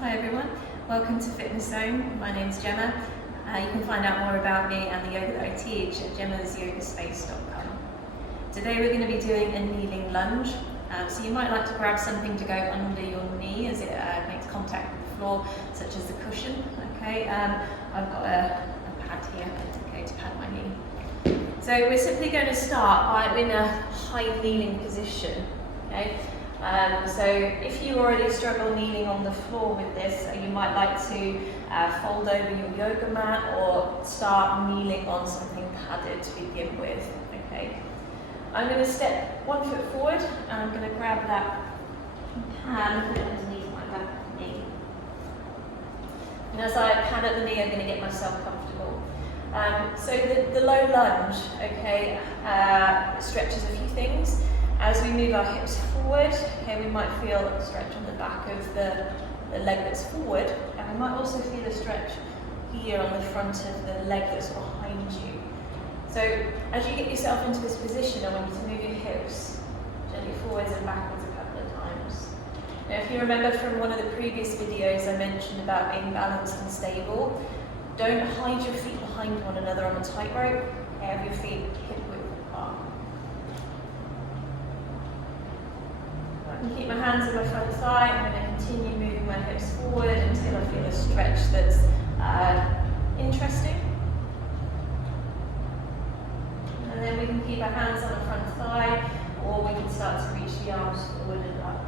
Hi everyone, welcome to Fitness Zone. My name's Gemma. You can find out more about me and the yoga that I teach at gemmasyogaspace.com. Today we're going to be doing a kneeling lunge. So you might like to grab something to go under your knee as it makes contact with the floor, such as the cushion. Okay, I've got a pad here, okay, to pad my knee. So we're simply going to start in a high kneeling position. Okay. So if you already struggle kneeling on the floor with this, you might like to fold over your yoga mat or start kneeling on something padded to begin with. Okay. I'm going to step 1 foot forward and I'm going to grab that pad and put it underneath my back knee. And as I pad at the knee, I'm going to get myself comfortable. So the low lunge, okay, stretches a few things. As we move our hips forward, okay, we might feel a stretch on the back of the leg that's forward, and we might also feel a stretch here on the front of the leg that's behind you. So as you get yourself into this position, I want you to move your hips gently forwards and backwards a couple of times. Now, if you remember from one of the previous videos, I mentioned about being balanced and stable. Don't hide your feet behind one another on a tightrope. Have your feet hip width apart. I can keep my hands on my front thigh. I'm going to continue moving my hips forward until I feel a stretch that's interesting. And then we can keep our hands on the front thigh, or we can start to reach the arms forward and up.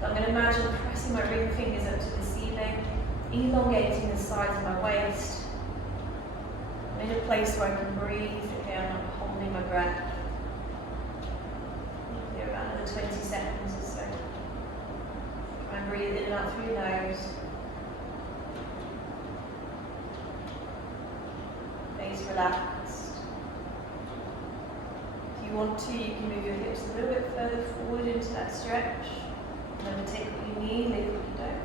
So I'm going to imagine pressing my ring fingers up to the ceiling, elongating the sides of my waist. I'm in a place where I can breathe. Okay, I'm not holding my breath. About another 20 seconds or so. Try and breathe in and out through your nose. Face relaxed. If you want to, you can move your hips a little bit further forward into that stretch. Remember, take what you need, leave what you don't.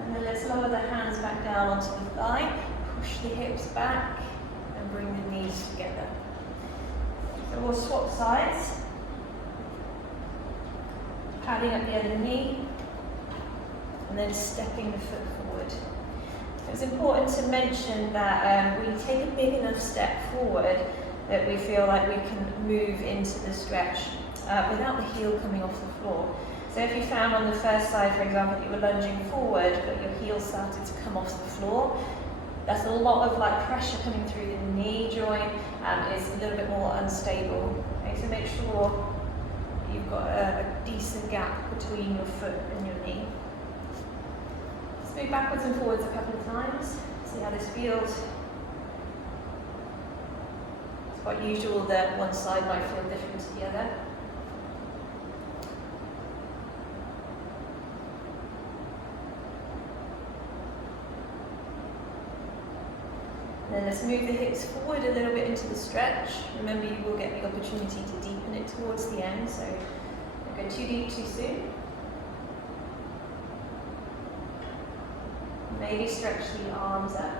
And then let's lower the hands back down onto the thigh. Push the hips back. Bring the knees together. So we'll swap sides. Padding up the other knee, and then stepping the foot forward. It's important to mention that we take a big enough step forward that we feel like we can move into the stretch without the heel coming off the floor. So if you found on the first side, for example, that you were lunging forward, but your heel started to come off the floor, that's a lot of pressure coming through the knee joint, it's a little bit more unstable. Okay, so make sure you've got a decent gap between your foot and your knee. Let's move backwards and forwards a couple of times, see how this feels. It's quite usual that one side might feel different to the other. Then let's move the hips forward a little bit into the stretch. Remember, you will get the opportunity to deepen it towards the end, so don't go too deep too soon. Maybe stretch the arms up.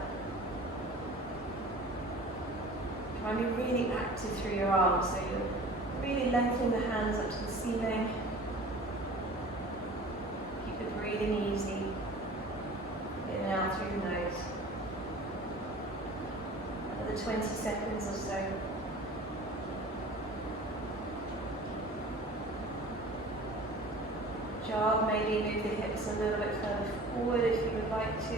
Try and be really active through your arms, so you're really lengthening the hands up to the ceiling. Keep the breathing easy. In and out through the nose. 20 seconds or so. Jog, maybe move the hips a little bit further forward if you would like to.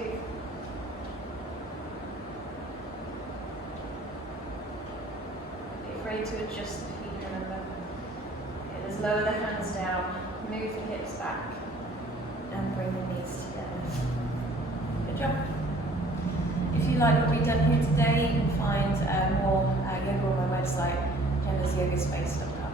Don't be afraid to adjust the feet, remember. Okay, let's lower the hands down, move the hips back, and bring the knees together. Good job. If you like what we've done here today, you can find more yoga on my website, gemmasyogaspace.com.